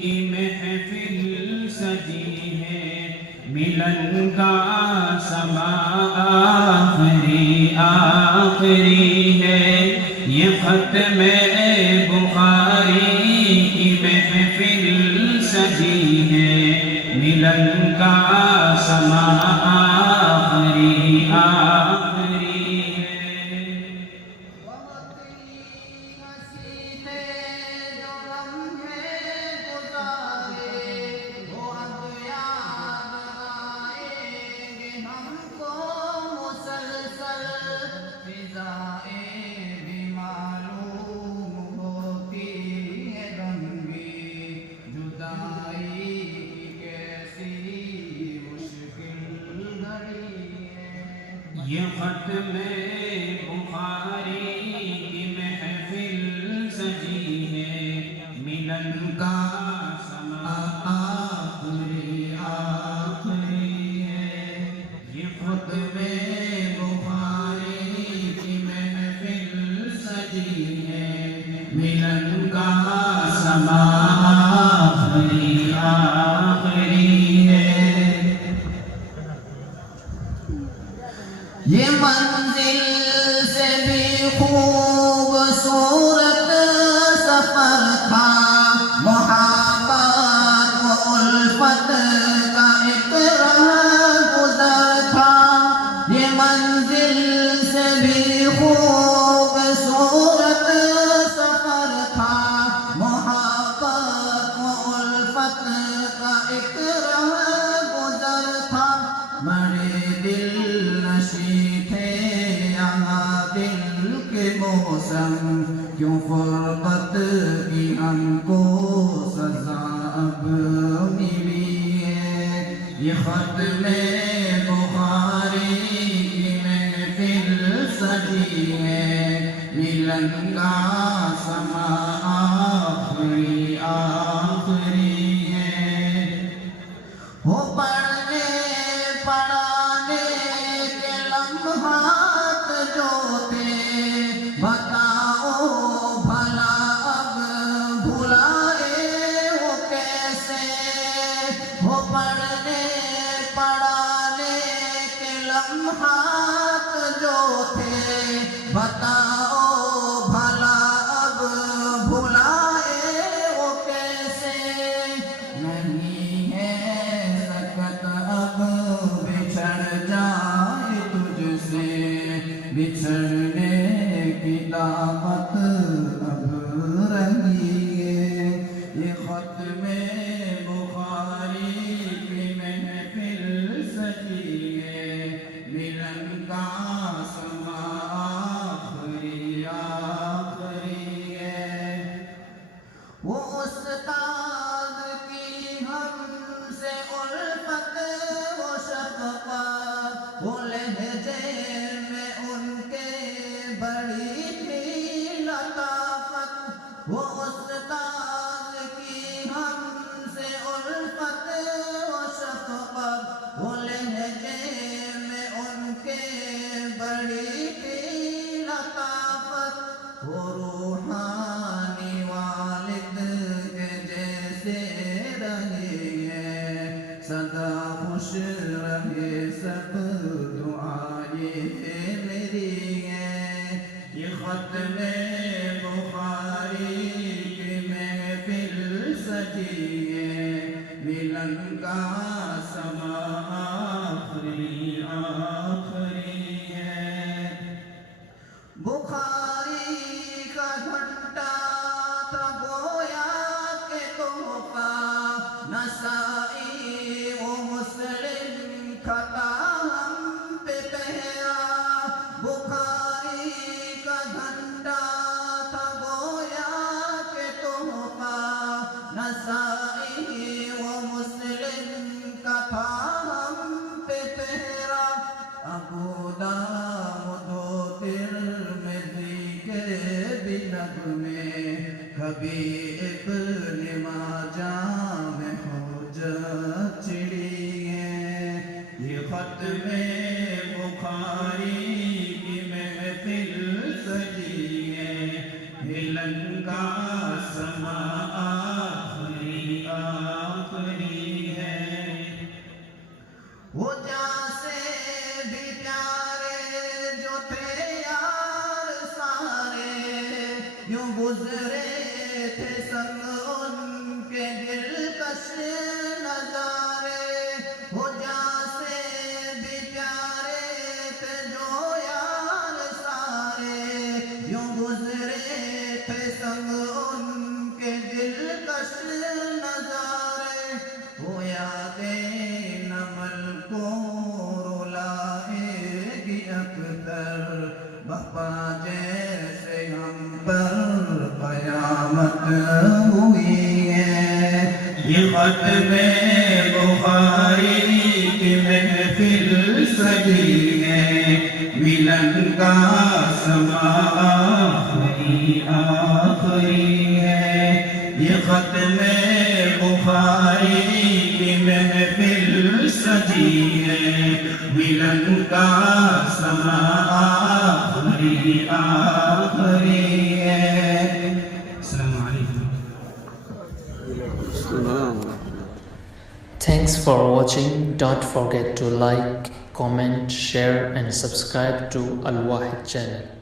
کی محفل سجی ہے، ملن کا سما آخری آخری ہے، یہ ختم بخاری کی محفل سجی ہے، ملن کا سما آخری آخری ہے۔ یہ ختم بخاری کی محفل سجی ہے، ملن کا سما آخری آخری ہے، یہ ختم بخاری کی محفل سجی ہے، ملن کا سما آخری آخری ہے۔ یہ منزل سے بھی خوبصورت سفر تھا، محبت و الفت کا ایک راہ گزر تھا۔ یہ منزل سے بھی خوبصورت سفر تھا، محبت و الفت کا ایک راہ گزر تھا۔ بڑے دل نشیں تھے یہاں دل کے موسم، کیوں فرقت کی ہم کو سزا اب ملی ہے۔ یہ ختم بخاری کی محفل سجی ہے، ملن کا سما آخری آخری ہے۔ وہ پڑھنے پڑھانے کے لمحات جو تھے، بتاؤ بھلا اب بھلائے وہ کیسے۔ وہ پڑھنے پڑھانے کے لمحات جو تھے، بتاؤ بھلا اب بھلائے وہ کیسے۔ نہیں ہے سکت اب بچھڑ جائے تجھ سے، بچھڑنے کی طاقت اب رہی ہے۔ یہ ختم بخاری کی محفل سجی ہے، ملن کا سما آخری آخری ہے۔ وہ استاد کی ہم سے الفت و شفقت، وہ لہجے میں ان کے بڑی تھی لطافت۔ وہ استاد کی ہم سے الفت و شفقت، وہ لہجے میں ان کے بڑی تھی لطافت۔ وہ روحانی والد کے جیسے رہے ہیں، سدا خوش رہے سب دعائیں میری ہیں۔ یہ ختم بخاری کی محفل سجی ہے، ملن کا سما آخری آخری ہے۔ بخاری کا گھنٹہ تھا گویا کہ تحفہ، نسائی و مسلم کھتا ہم پہ پہرا۔ بخاری کا گھنٹہ تھا گویا کہ تحفہ، نسائی و مسلم کا تھا ہم پہ پہرا۔ ابو داؤد و ترمذی کے بھی نغمے، کبھی ابن ماجہ میں حجت چڑھی ہے۔ یہ ختم بخاری کی محفل سجی ہے، ملن کا سما آخری یہ ختم بخاری کی محفل سجی ہے ملن کا سما آخری آخری ہے یہ ختم بخاری کی محفل سجی ہے ملن کا سما آخری آخری ہے السلام علیکم Thanks for watching. Don't forget to like, comment, share and subscribe to Al Wahid channel.